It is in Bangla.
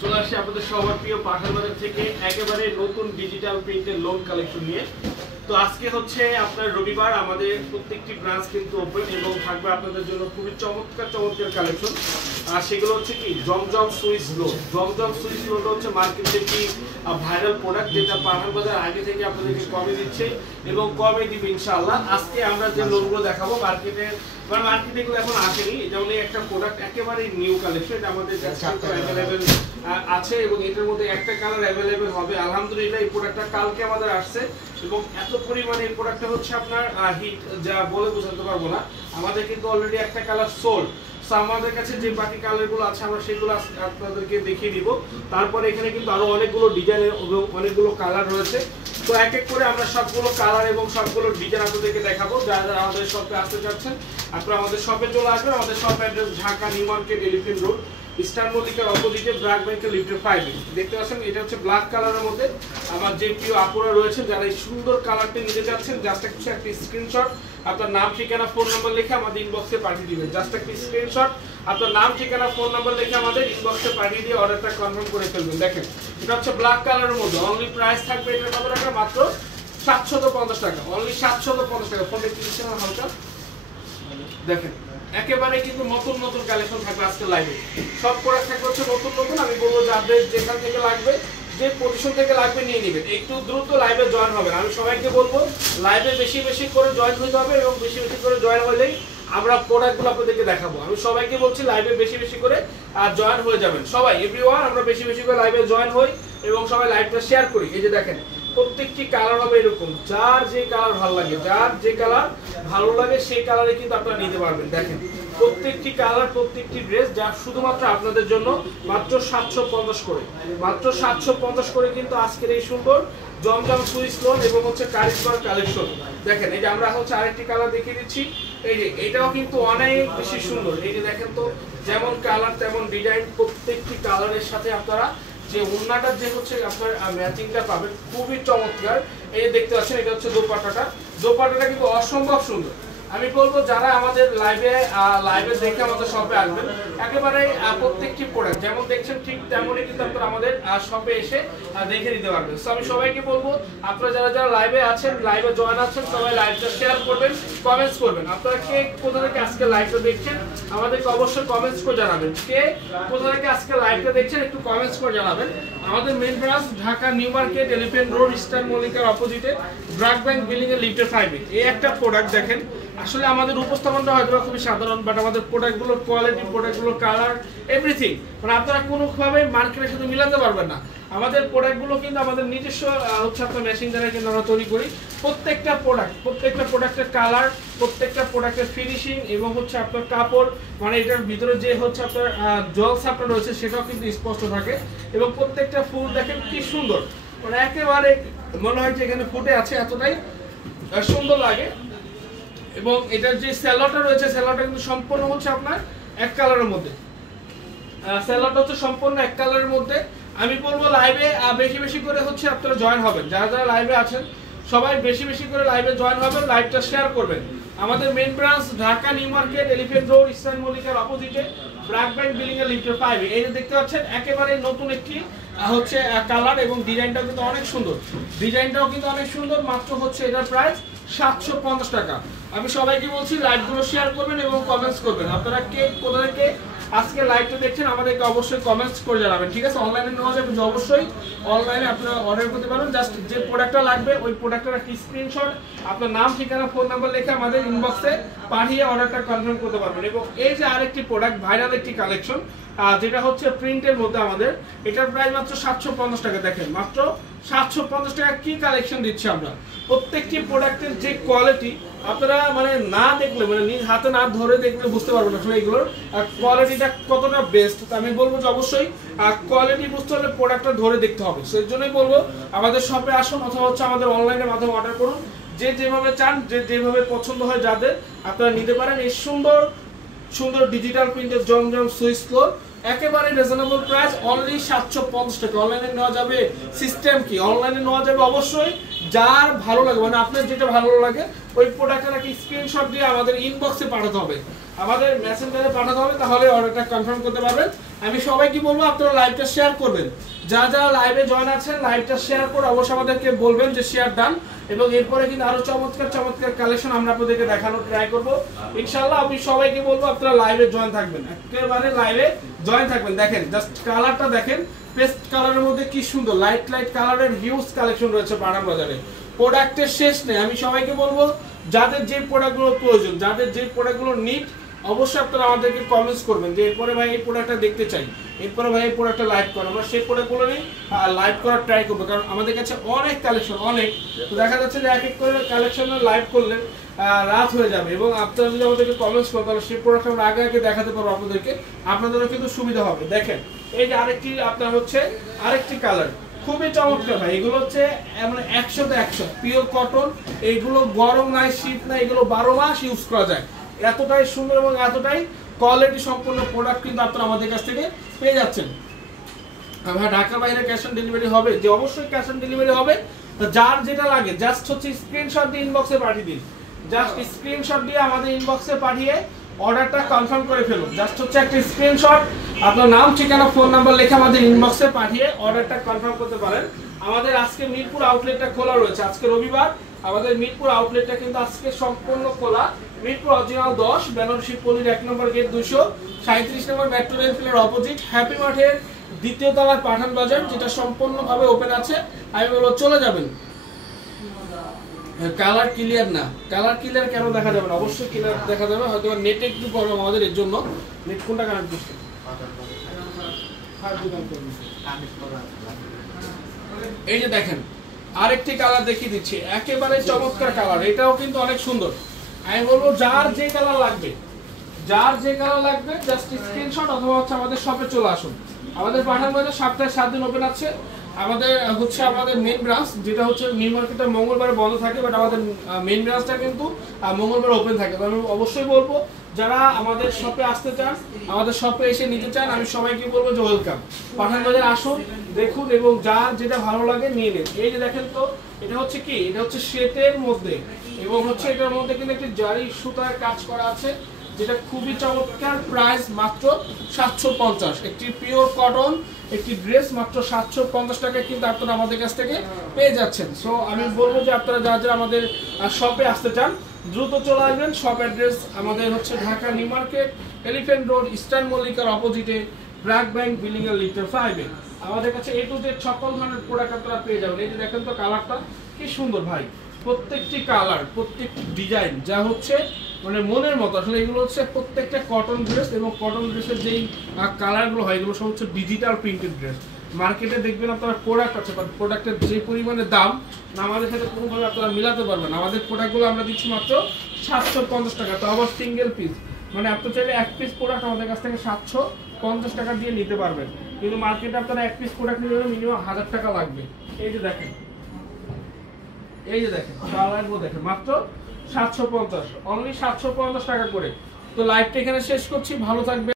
চলে আসি আপনাদের সবার প্রিয় পাঠান বাজার থেকে একেবারে নতুন ডিজিটাল প্রিন্টের লোন কালেকশন নিয়ে। তো আজকে হচ্ছে আপনার রবিবার, আমাদের প্রত্যেকটি ব্রাঞ্চ কিন্তু ওপেন এবং থাকবে আপনাদের জন্য খুবই চমৎকার চমৎকার কালেকশন। আর সেগুলো হচ্ছে কি জমজম সুইস লোন। জমজম সুইস লোনটা হচ্ছে মার্কেটে একটি ভাইরাল প্রোডাক্ট, যেটা পাঠান বাজার আগে থেকে আপনাদেরকে কমে দিচ্ছে এবং কমে দিবে ইনশাআল্লাহ। আজকে আমরা যে লোনগুলো দেখাবো মার্কেটে এগুলো এখন আসেনি, যেমন একটা প্রোডাক্ট একেবারে নিউ কালেকশন, এটা আমাদের অ্যাভেলেবেল আছে এবং এটার মধ্যে একটা কালার অ্যাভেলেবেল হবে। আলহামদুলিল্লাহ এই প্রোডাক্টটা কালকে আমাদের আসছে এবং এত পরিমাণে এই প্রোডাক্টটা হচ্ছে আপনার হিট, যা বলে বোঝাতে পারবো না। আমাদের কিন্তু অলরেডি একটা কালার সোল্ড। সো আমাদের কাছে যে বাকি কালারগুলো আছে আমরা সেগুলো আপনাদেরকে দেখিয়ে দিব। তারপরে এখানে কিন্তু আরো অনেকগুলো ডিজাইন এবং অনেকগুলো কালার রয়েছে। তো এক এক করে আমরা সবগুলো কালার এবং সবগুলো ডিজাইন আপনাদেরকে দেখাবো। যারা যারা আমাদের শপে আসতে চাচ্ছেন আপনারা আমাদের শপে চলে আসবেন। আমাদের shop address Dhaka new market elephant road, eastern মল্লিকার অপোজিটে ব্র্যাক ব্যাংকের লিফটের 5 দেখতে পাচ্ছেন। এটা হচ্ছে ব্ল্যাক কালারের মধ্যে। আমার যে প্রিয় আপুরা রয়েছেন যারা এই সুন্দর কালারটি নিতে চাচ্ছেন, জাস্ট একটা স্ক্রিনশট আপনার নাম ঠিকানা ফোন নাম্বার লিখে আমাদের ইনবক্সে পাঠিয়ে দিবেন। জাস্ট একটা স্ক্রিনশট আপনার নাম ঠিকানা ফোন নাম্বার লিখে আমাদের ইনবক্সে পাঠিয়ে দিয়ে অর্ডারটা কনফার্ম করে ফেলবেন। দেখেন এটা হচ্ছে ব্ল্যাক কালারের মধ্যে। অনলি প্রাইস থাকবে এটা কত টাকা? মাত্র 750 টাকা। অনলি 750 টাকা। ফোনটা কি দিচ্ছেন হালকা দেখেন, একেবারে কিন্তু নতুন নতুন কালেকশন থাকবে আজকে লাইভে। সব প্রোডাক্ট থাকবে হচ্ছে নতুন নতুন। আমি বলবো যাদের যেখান থেকে লাগবে, যে পজিশন থেকে লাগবে নিয়ে নেবেন। একটু দ্রুত লাইভে জয়েন হবেন। আমি সবাইকে বলবো লাইভে বেশি বেশি করে জয়েন হতে হবে এবং বেশি বেশি করে জয়েন হলেই আমরা প্রোডাক্টগুলো আপনাদেরকে দেখাবো। আমি সবাইকে বলছি লাইভে বেশি বেশি করে আর জয়েন হয়ে যাবেন সবাই, এভরিওয়ান। আমরা বেশি বেশি করে লাইভে জয়েন হই এবং সবাই লাইভটা শেয়ার করি। এই যে দেখেন প্রত্যেকটি কালার হবে এরকম, যার যে কালার ভালো লাগে, যার যে কালার ভালো লাগে সেই কালারে কিন্তু আপনারা নিতে পারবেন। দেখেন প্রত্যেকটি কালার, প্রত্যেকটি ড্রেস যা শুধুমাত্র আপনাদের জন্য মাত্র 750 করে, মাত্র 750 করে কিন্তু আজকের এই সুন্দর জমজম সুইস লোন এবং হচ্ছে কারিজমার কালেকশন। দেখেন এই যে আমরা হচ্ছে আরেকটি কালার দেখিয়ে দিচ্ছি। এই যে এটাও কিন্তু অনেক বেশি সুন্দর। এই যে দেখেন তো, যেমন কালার তেমন ডিজাইন, প্রত্যেকটি কালারের সাথে আপনারা যে ওন্নাটার যে হচ্ছে আপনার ম্যাচিংটা পাবেন খুবই চমৎকার। এই যে দেখতে পাচ্ছেন এটা হচ্ছে দোপাট্টাটা। দোপাট্টাটা কিন্তু অসম্ভব সুন্দর। আমি বলবো যারা আমাদের লাইভে দেখে আমাদের শপে আসবেন, একেবারে প্রত্যেকটি প্রোডাক্ট যেমন দেখছেন ঠিক তেমনই কিন্তু আপনারা আমাদের শপে এসে দেখে নিতে পারবেন। সো আমি সবাইকে বলবো আপনারা যারা যারা লাইভে আছেন, লাইভে জয়েন আছেন, সবাই লাইভটা শেয়ার করবেন, কমেন্টস করবেন। আপনারা কে কোথা থেকে আজকে লাইভটা দেখছেন আমাদেরকে অবশ্যই কমেন্টস করে জানাবেন। কে কোথা থেকে আজকে লাইভটা দেখছেন একটু কমেন্টস করে জানাবেন। আমাদের main branch Dhaka new market elephant road, eastern মল্লিকার অপোজিটে ব্র্যাক ব্যাংক বিল্ডিং এর লিফটের 5। এই একটা প্রোডাক্ট দেখেন, আসলে আমাদের উপস্থাপনটা হয়তো খুবই সাধারণ, বাট আমাদের প্রোডাক্টগুলোর কোয়ালিটি, প্রোডাক্টগুলোর কালার, এভরিথিং মানে আপনারা কোনোভাবে মার্কেটের সাথে মিলাতে পারবেন না। আমাদের প্রোডাক্টগুলো কিন্তু আমাদের নিজস্ব হচ্ছে আপনার মেশিন দ্বারা কিন্তু আমরা তৈরি করি। প্রত্যেকটা প্রোডাক্টের কালার, প্রত্যেকটা প্রোডাক্টের ফিনিশিং এবং হচ্ছে আপনার কাপড়, মানে এটার ভিতরে যে হচ্ছে আপনার জল সাপটা রয়েছে সেটাও কিন্তু স্পষ্ট থাকে এবং প্রত্যেকটা ফুল দেখেন কি সুন্দর, মানে একেবারে মনে হয় যে এখানে ফুটে আছে, এতটাই সুন্দর লাগে। এবং এটার যে স্যালোটা রয়েছে, স্যালোটা কিন্তু সম্পূর্ণ হচ্ছে আপনার এক কালারের মধ্যে। স্যালোটা হচ্ছে সম্পূর্ণ এক কালারের মধ্যে। আমি বলবো লাইভে বেশি বেশি করে হচ্ছে আপনারা জয়েন হবেন। যারা যারা লাইভে আছেন সবাই বেশি বেশি করে লাইভে জয়েন হবেন, লাইভটা শেয়ার করবেন। আমাদের main branch Dhaka new market elephant road, eastern মল্লিকার অপোজিটে ব্র্যাক ব্যাংক বিল্ডিং এর লিফটের 5। এই যে দেখতে পাচ্ছেন একেবারে নতুন একটি হচ্ছে কালার এবং ডিজাইনটাও কিন্তু অনেক সুন্দর। ডিজাইনটাও কিন্তু অনেক সুন্দর। মাত্র হচ্ছে এটার প্রাইস 750 টাকা। আমি সবাইকে বলছি লাইভগুলো শেয়ার করবেন এবং কমেন্টস করবেন। আপনারা কে কোথা থেকে আজকে লাইভটা দেখছেন আমাদেরকে অবশ্যই কমেন্টস করে জানাবেন, ঠিক আছে? অনলাইনে নেওয়া যাবে, অবশ্যই অনলাইনে আপনারা অর্ডার করতে পারেন। জাস্ট যে প্রোডাক্টটা লাগবে ওই প্রোডাক্টের একটা স্ক্রিনশট আপনার নাম ঠিকানা ফোন নাম্বার লিখে আমাদের ইনবক্সে পাঠিয়ে অর্ডারটা কনফার্ম করতে পারবেন। এবং এই যে আরেকটি প্রোডাক্ট ভাইরাল একটি কালেকশন, যেটা হচ্ছে প্রিন্টের মধ্যে আমাদের, এটার প্রাইস মাত্র 750 টাকা। দেখেন মাত্র 750 টাকা কি কালেকশন দিচ্ছি আমরা। প্রত্যেকটি প্রোডাক্টের যে কোয়ালিটি আপনারা মানে না দেখলে, মানে নিজ হাতে না ধরে দেখলে বুঝতে পারবেন আসলে এগুলোর কোয়ালিটিটা কতটা বেস্ট। আমি বলবো যে অবশ্যই কোয়ালিটি বুঝতে হলে প্রোডাক্টটা ধরে দেখতে হবে। সেই জন্যই বলবো আমাদের শপে আসুন অথবা হচ্ছে আমাদের অনলাইনের মাধ্যমে অর্ডার করুন। যে যেভাবে চান, যে যেভাবে পছন্দ হয় যাদের, আপনারা নিতে পারেন এই সুন্দর সুন্দর ডিজিটাল প্রিন্টের জমজম সুইস লোন। একেবারে রিজনেবল প্রাইস, অনলি 750 টাকা। অনলাইনে নেওয়া যাবে, সিস্টেম কি অনলাইনে নেওয়া যাবে অবশ্যই। যার ভালো লাগে, মানে আপনার যেটা ভালো লাগে ওই প্রোডাক্টের একটা স্ক্রিনশট দিয়ে আমাদের ইনবক্সে পাঠাতে হবে। আমাদের মেসেঞ্জারে পাঠাতে হবে, তাহলে অর্ডারটা কনফার্ম করতে পারবেন। আমি সবাইকে বলবো আপনারা লাইভটা শেয়ার করবেন, যারা লাইভে জয়েন আছেন লাইভটা শেয়ার করে অবশ্যই আমাদেরকে বলবেন যে শেয়ার ডান, এবং এরপরে কিন্তু আরো চমৎকার চমৎকার কালেকশন আমরা আপনাদেরকে দেখানোর ট্রাই করব ইনশাআল্লাহ। আমি সবাইকে বলবো আপনারা লাইভে জয়েন থাকবেন, একেবারে লাইভে জয়েন থাকবেন। দেখেন জাস্ট কালারটা দেখেন, পেস্ট কালারের মধ্যে কি সুন্দর লাইট লাইট কালারের হিউজ কালেকশন রয়েছে পাঠান বাজারে, প্রোডাক্টের শেষ নেই। আমি সবাইকে বলবো যাদের যে প্রোডাক্টগুলো প্রয়োজন, যাদের যে প্রোডাক্টগুলো নিড, অবশ্যই আপনারা আমাদেরকে কমেন্টস করবেন যে এরপরে ভাই এই প্রোডাক্টটা দেখতে চাই, এরপরে ভাই এই প্রোডাক্টটা লাইভ করো, আমরা সেই প্রোডাক্টগুলো নিয়ে লাইভ করার ট্রাই করবো, কারণ আমাদের কাছে অনেক কালেকশন অনেক। তো দেখা যাচ্ছে যে এক এক করে কালেকশনে লাইভ করলে রাত হয়ে যাবে, এবং আপনারা যদি আমাদেরকে কমেন্টস করেন তাহলে সেই প্রোডাক্ট আমরা আগে আগে দেখাতে পারবো আপনাদেরকে, আপনাদেরও কিন্তু সুবিধা হবে। দেখেন এই যে আরেকটি আপনার হচ্ছে আরেকটি কালার, খুবই চমৎকার ভাই। এগুলো হচ্ছে মানে 100তে 100 পিওর কটন, এইগুলো গরম নাই শীত নাই, এগুলো 12 মাস ইউজ করা যায়, এতটাই সুন্দর এবং এতটাই কোয়ালিটি সম্পন্ন প্রোডাক্ট কিন্তু আপনারা আমাদের কাছ থেকে পেয়ে যাচ্ছেন। আমরা ঢাকার বাইরে ক্যাশ অন ডেলিভারি হবে, যে অবশ্যই ক্যাশ অন ডেলিভারি হবে। যার যেটা লাগে জাস্ট হচ্ছে স্ক্রিনশট দিয়ে ইনবক্সে পাঠিয়ে দিন, জাস্ট স্ক্রিনশট দিয়ে আমাদের ইনবক্সে পাঠিয়ে অর্ডারটা কনফার্ম করে ফেলুন। জাস্ট হচ্ছে একটা স্ক্রিনশট, আপনার নাম ঠিকানা ফোন নাম্বার লিখে আমাদের ইনবক্সে পাঠিয়ে অর্ডারটা কনফার্ম করতে পারেন। আমাদের আজকে মিরপুর আউটলেটটা খোলা রয়েছে, আজকে রবিবার আমাদের মিরপুর আউটলেটটা কিন্তু আজকে সম্পূর্ণ খোলা। মিরপুর অরিজিনাল 10 বেনারসি পল্লীর 1 নম্বর গেট 237 নম্বর মেট্রো রেল ফিল্ডের অপোজিট হ্যাপি মার্টের দ্বিতীয় তলার পাঠান বাজার, যেটা সম্পূর্ণভাবে ওপেন আছে। আমি বলবো চলে যাবেন। কালার ক্লিয়ার না, কালার ক্লিয়ার কেন দেখা যাবে না, অবশ্যই ক্লিয়ার দেখা যাবে, হয়তো নেটে একটু প্রবলেম আমাদের, এর জন্য নেট কোনটা কানেক্ট করছে। এই যে দেখেন আরেকটি কালার দেখিয়ে দিচ্ছি, একেবারে চমৎকার কালার, এটাও কিন্তু অনেক সুন্দর। আমি বলবো যার যে কালার লাগবে, যার যে কালার লাগবে জাস্ট স্ক্রিনশট অথবা হচ্ছে আমাদের শপে চলে আসুন। আমাদের পাঠান বাজার সপ্তাহে 7 দিন ওপেন আছে। আমাদের হচ্ছে আমাদের মেইন ব্রাঞ্চ যেটা হচ্ছে নিউ মার্কেটে মঙ্গলবারে বন্ধ থাকে, বাট আমাদের মেইন ব্রাঞ্চটা কিন্তু মঙ্গলবার ওপেন থাকে। তো আমি অবশ্যই বলবো যারা আমাদের শপে আসতে চান, আমাদের শপে এসে নিতে চান, আমি সবাইকে বলবো যে ওয়েলকাম, পাঠান বাজার আসুন, দেখুন এবং যার যেটা ভালো লাগে নিয়ে নিন। এই যে দেখেন তো এটা হচ্ছে কি, এটা হচ্ছে শেটের মধ্যে, এবং হচ্ছে এটার মধ্যে কিন্তু একটি জারি সুতার কাজ করা আছে, যেটা খুবই চমৎকার। প্রাইস মাত্র 750, একটি পিওর কটন একটি ড্রেস মাত্র 750 টাকায় কিন্তু আপনারা আমাদের কাছ থেকে পেয়ে যাচ্ছেন। সো আমি বলবো যে আপনারা যারা যারা আমাদের শপে আসতে চান দ্রুত চলে আসবেন। শপ অ্যাড্রেস আমাদের হচ্ছে Dhaka new market, elephant road, eastern মল্লিকার অপোজিটে, ব্র্যাক ব্যাংক বিল্ডিং এর লিফট 5-এ। আমাদের কাছে A to Z সকল ধরনের প্রোডাক্ট আপনারা পেয়ে যাবেন। এই যে দেখেন তো কালারটা কি সুন্দর ভাই, প্রত্যেকটি কালার প্রত্যেকটি ডিজাইন যা হচ্ছে মানে মনের মতো। আসলে এগুলো হচ্ছে প্রত্যেকটা কটন ড্রেস, এবং কটন ড্রেসের যেই কালারগুলো হয় এগুলো সব হচ্ছে ডিজিটাল প্রিন্টেড ড্রেস। মার্কেটে দেখবেন আপনারা প্রোডাক্ট আছে, বাট প্রোডাক্টের যে পরিমাণে দাম আমাদের সাথে কোনোভাবে আপনারা মিলাতে পারবেন। আমাদের প্রোডাক্টগুলো আমরা দিচ্ছি মাত্র 750 টাকা, তো আবার সিঙ্গেল পিস, মানে আপনি চাইলে এক পিস প্রোডাক্ট আমাদের কাছ থেকে 750 টাকা দিয়ে নিতে পারবেন, কিন্তু মার্কেটে আপনারা এক পিস প্রোডাক্ট নিতে গেলে মিনিমাম 1000 টাকা লাগবে। এই যে দেখেন, এই যে দেখেন কালারগুলো দেখেন, মাত্র 750, অনলি 750 টাকা করে। তো লাইভটা এখানে শেষ করছি, ভালো থাকবে।